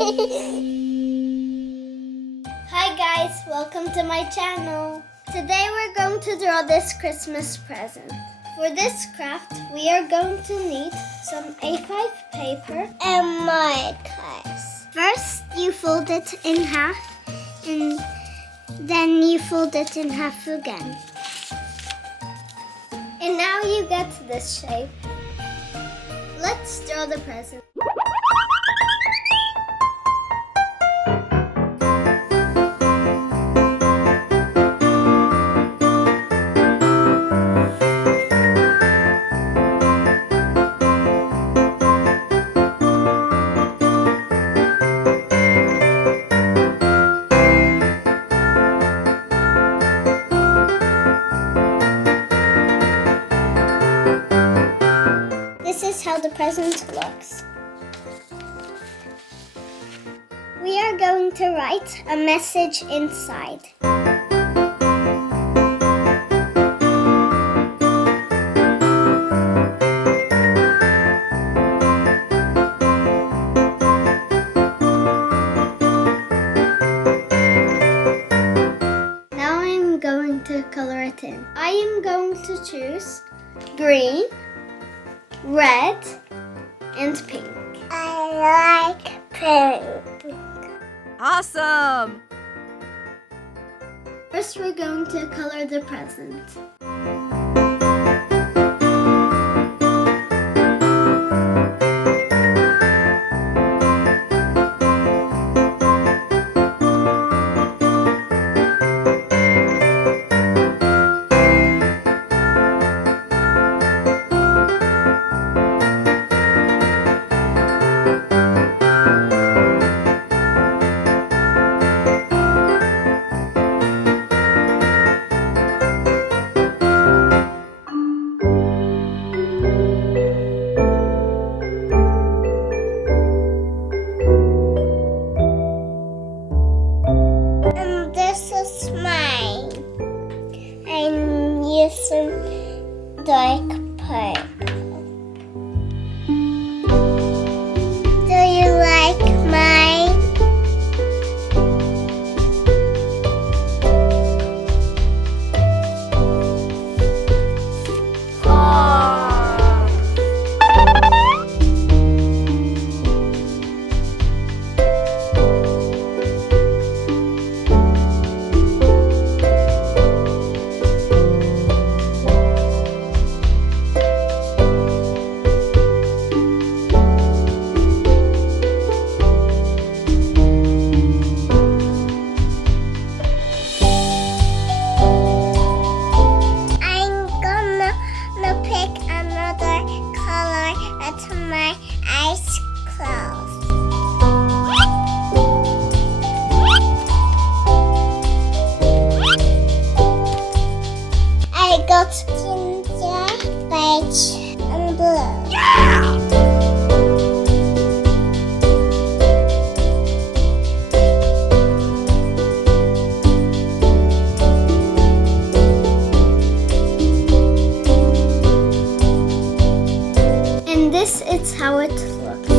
Hi guys, welcome to my channel. Today we're going to draw this Christmas present. For this craft, we are going to need some A5 paper and markers. First, you fold it in half and then you fold it in half again. And now you get this shape. Let's draw the present. This is how the present looks. We are going to write a message inside. Now I'm going to color it in. I am going to choose green, red, and pink. I like pink. Awesome! First, we're going to color the present. And this is mine. I'm using dark purple. Do you like mine? Pick another color with my eyes closed. I got ginger, beige, and blue. Yeah! And this is how it looks.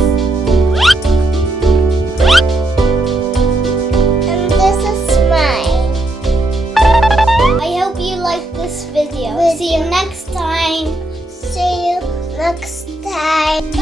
And this is mine. I hope you liked this video. See you next time. See you next time.